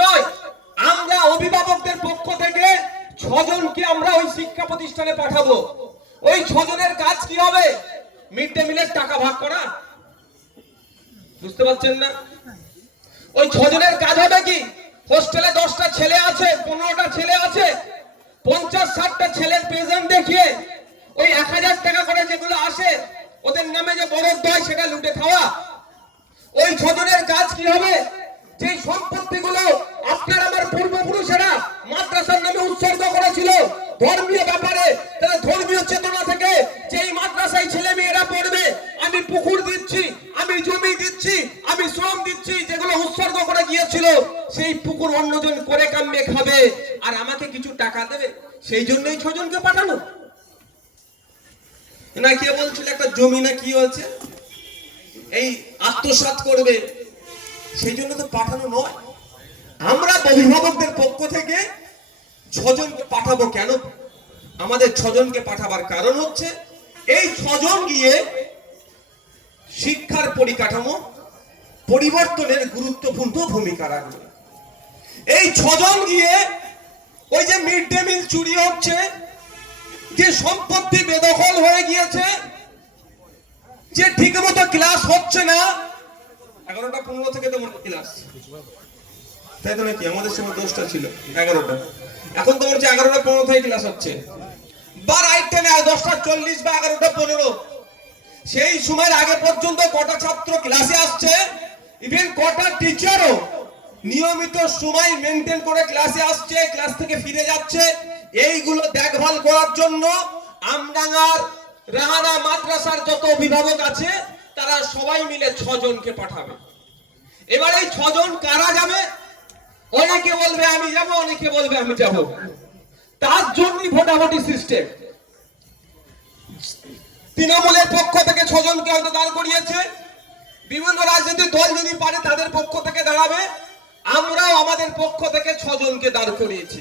নয়, আমরা অভিভাবকদের পক্ষ থেকে 6 জনকে আমরা ওই শিক্ষা প্রতিষ্ঠানে পাঠাবো। ওই 6 জনের কাজ কি হবে? মিড ডে মিলের টাকা ভাগ করা। বুঝতে পারছেন না? ওই 6 জনের কাজ হবে কি? হোস্টেলে 10টা ছেলে আছে, 15টা ছেলে আছে, 50-60টা ছেলের প্রেজেন্ট দেখিয়ে ওই 1000 টাকা করে যেগুলো আসে ওদের নামে যে বরাদ্দ হয় সেটা লুটে খাওয়া। ওই 6 জনের কাজ কি হবে? যে সম্পত্তিগুলো আপনার আমার পূর্বপুরুষেরা মাদ্রাসার নামে উৎসর্গ করেছিল ধর্মীয় ব্যাপারে, তারা ধর্মীয় চেতনা থেকে যেই মাদ্রাসায় ছেলে মেয়েরা পড়বে, আমি পুকুর দিচ্ছি, আমি জমি দিচ্ছি, আমি শ্রম দিচ্ছি, যেগুলো উৎসর্গ করে গিয়েছিল সেই পুকুর অন্যজন করে কামিয়ে খাবে আর আমাকে কিছু টাকা দেবে। সেই জন্যই 6 জনকে পাঠানো না। কে বলছিল একটা জমি না কি হয়েছে এই আত্মসাৎ করবে, সেই জন্য তো পাঠানো নয়। আমরা অভিভাবকদের পক্ষ থেকে 6 জনকে পাঠাবো। কেন আমাদের 6 জনকে পাঠাবার কারণ হচ্ছে এই 6 জন গিয়ে শিক্ষার পরিকাঠামো পরিবর্তনের গুরুত্বপূর্ণ ভূমিকা রাখবে। এই 6 জন গিয়ে ওই যে মিড ডে মিল চুরি হচ্ছে, যে সম্পত্তি বেদখল হয়ে গিয়েছে, যে ঠিকমতো ক্লাস হচ্ছে না, 11:15 থেকে তো ক্লাস, তাই তো নাকি? আমাদের সময় 10টা ছিল, 11টা, এখন তো হচ্ছে 11:15 থেকে ক্লাস হচ্ছে। বা রাইট টাইমে 10:40 বা 11:15, সেই সময়ের আগে পর্যন্ত কটা ছাত্র ক্লাসে আসছে, ইভেন কটা টিচারও নিয়মিত সময় মেনটেন করে ক্লাসে আসছে, ক্লাস থেকে ফিরে যাচ্ছে, এইগুলো দেখভাল করার জন্য আমডাঙ্গার রাহানা মাদ্রাসার যত অভিভাবক আছে তারা সবাই মিলে 6 জনকে পাঠাবে। এবার এই 6 জন কারা যাবে? অনেকে বলবে আমি যাব, অনেকে বলবে আমি যাব। তার জন্যই ভোটাভুটি সিস্টেম। তৃণমূলের পক্ষ থেকে 6 জনকে হয়তো দাঁড় করিয়েছে, বিভিন্ন রাজনৈতিক দল যদি পারে তাদের পক্ষ থেকে দাঁড়াবে, আমরাও আমাদের পক্ষ থেকে 6 জনকে দাঁড় করিয়েছি।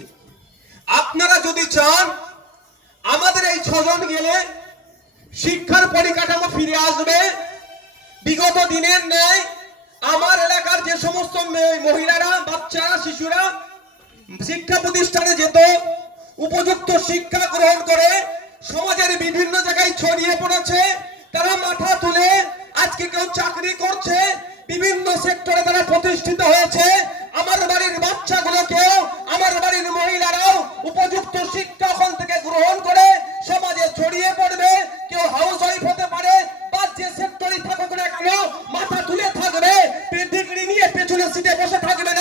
আপনারা যদি চান আমাদের এই 6 জন গেলে শিক্ষার পরিকাঠামো ফিরে আসবে, বিগত দিনের ন্যায় আমার এলাকার যে সমস্ত মহিলারা, বাচ্চারা, শিশুরা শিক্ষা প্রতিষ্ঠানে যেত, উপযুক্ত শিক্ষা গ্রহণ করে সমাজের বিভিন্ন জায়গায় ছড়িয়ে পড়েছে, তারা মাথা তুলে আজকে কেউ চাকরি করছে, বিভিন্ন সেক্টরে তারা প্রতিষ্ঠিত হয়েছে। আমার বাড়ির বাচ্চাগুলোকেও, আমার বাড়ির মহিলারাও উপযুক্ত শিক্ষা ওখান থেকে গ্রহণ করে সমাজে ছড়িয়ে পড়বে। কেউ হাউস ওয়াইফ হতে পারে বা যে সেক্টরে থাকুক না কেন মাথা তুলে থাকবে, ডিগ্রি নিয়ে পেছনের সিটে বসে থাকবে না।